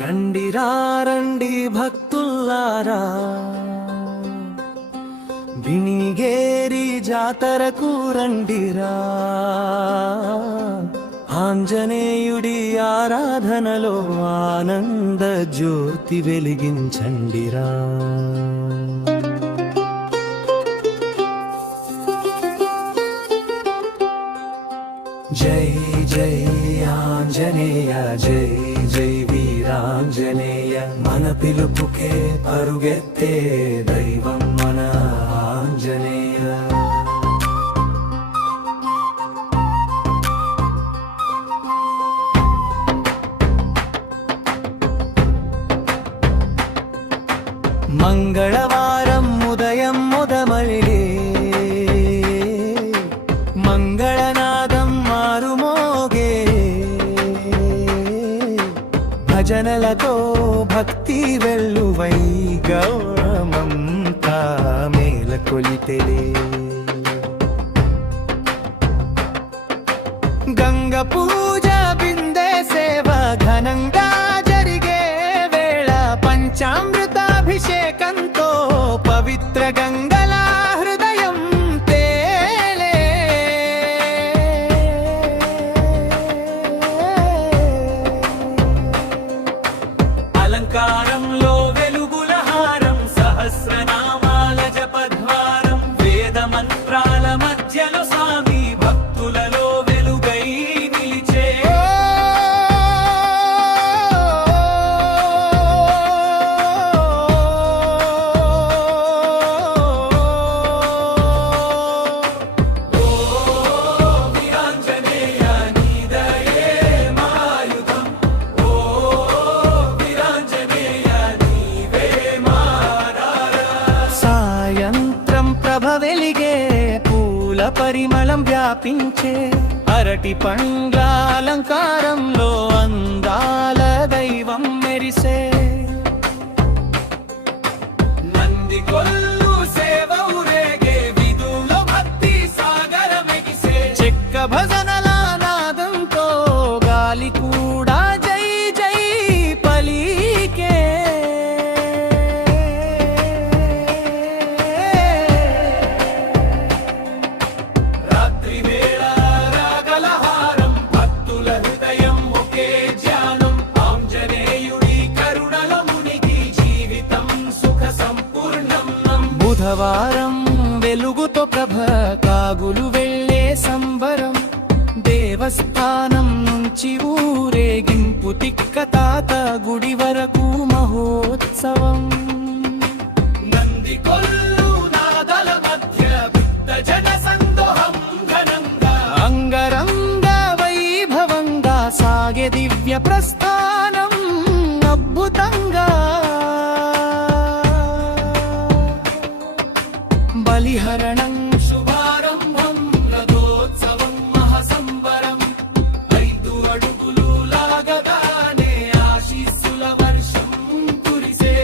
రండిరా రండి భక్తుల్లారా, బినిగేరి జాతరకు రండిరా. ఆంజనేయుడి ఆరాధనలో ఆనంద జ్యోతి వెలిగించండిరా. జై జై ఆంజనేయ, జై జై వీరాంజనేయ. మన పిలుపుకే పరుగెత్తే దైవం మన ఆంజనేయ. మంగళవారం ఉదయం మొదమలిగే మంగళనాదం మారుమోగే, భజనలతో భక్తి వెల్లువై గౌరమంతా మేలకొలితెలే. గంగ పూజ బిందె సేవ ఘనంగా జరిగే వేళ, పంచామృతాభిషేకంతో పవిత్ర గంగల హృదయం తేలే. అలంకారంలో వెలుగుల హారం, సహస్రనామాల జపద్వారం, వేద మంత్రాల మధ్యలో స్వామి భక్తులలో వెలుగై నిలిచే. ఓ వీరాంజనేయ నీదయే మాయుధం, ఓ వీరాంజనేయ నీవే మారారా. సాయంత్రం ప్రభ వెలిగే, పూల పరిమళం వ్యాపించే, అరటి పండ్ల అలంకారంలో అందాల దైవం మెరిసే. నంది కొల్లు సేవ ఊరేగే, విధులో భక్తి సాగరమెగిసే. చెక్క భజనల నాదంతో గాలి కూడా జై జై పలికే. రాత్రి వేళ రాగల హారం, భక్తుల హృదయం ఒకే ధ్యానం. ఆంజనేయుడి కరుణలో మునిగి జీవితం సుఖ సంపూర్ణం. బుధవారం వెలుగుతో ప్రభ కాగులు వెళ్ళే సంబరం, దేవస్థానం నుంచి ఊరేగింపు తిక్కతాత గుడి వరకు మహోత్సవం. నంది కొల్లు నాదల మధ్య బుద్ధ జన సందోహం ఘనంగా, అంగరంగ వైభవంగా సాగే దివ్య ప్రస్థానం అద్భుతంగా. బలిహరణం శుభారంభం, రథోత్సవం మహాసంబరం. 5 అడుగులు లాగగానే ఆశీస్సుల వర్షం కురిసే.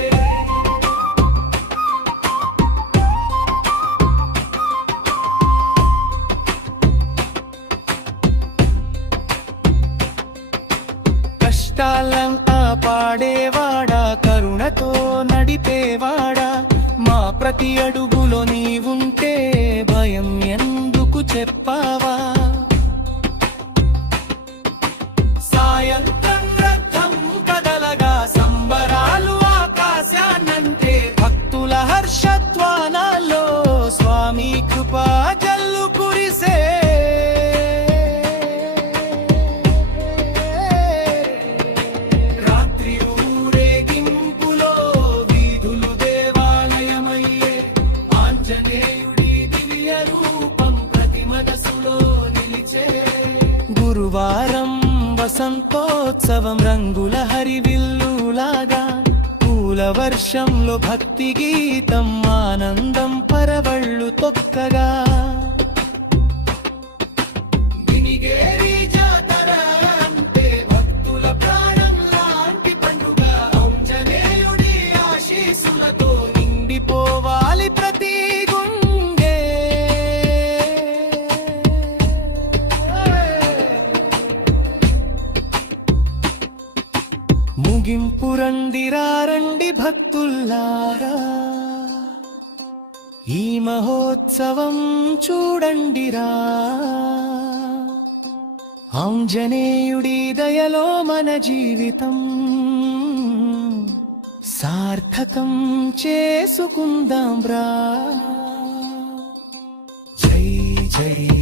కష్టాలను పాడేవాడా, కరుణతో నడిపేవాడా, మా ప్రతి అడుగులో నీవుంటే భయం ఎందుకు చెప్పావా. సాయంత్రం రథం కదలగా, సంబరాలు ఆకాశానంటే, భక్తుల హర్షధ్వానాల్లో స్వామి కృపా జల్లు కురిసే. రాత్రి ఊరేగింపులో వీధులు దేవాలయమయ్యే, ఆంజనేయుడి దివ్య రూపం ప్రతి మనసులో నిలిచే. గురువారం వసంతోత్సవం, రంగుల హరివిల్లులాగా, పూల వర్షంలో భక్తి గీతం, ఆనందం పరవళ్ళు తొక్కగా. బినిగేరి జాతర అంటే భక్తుల ప్రాణం లాంటి పండుగ, ఆంజనేయుడి ఆశీస్సులతో నిండిపోవాలి ప్రతి గుండె. ఊరేగింపు రండిరా రండి భక్తుల్లారా, ఈ మహోత్సవం చూడండిరా. ఆంజనేయుడి దయలో మన జీవితం సార్థకం చేసుకుందాం రా. జై జై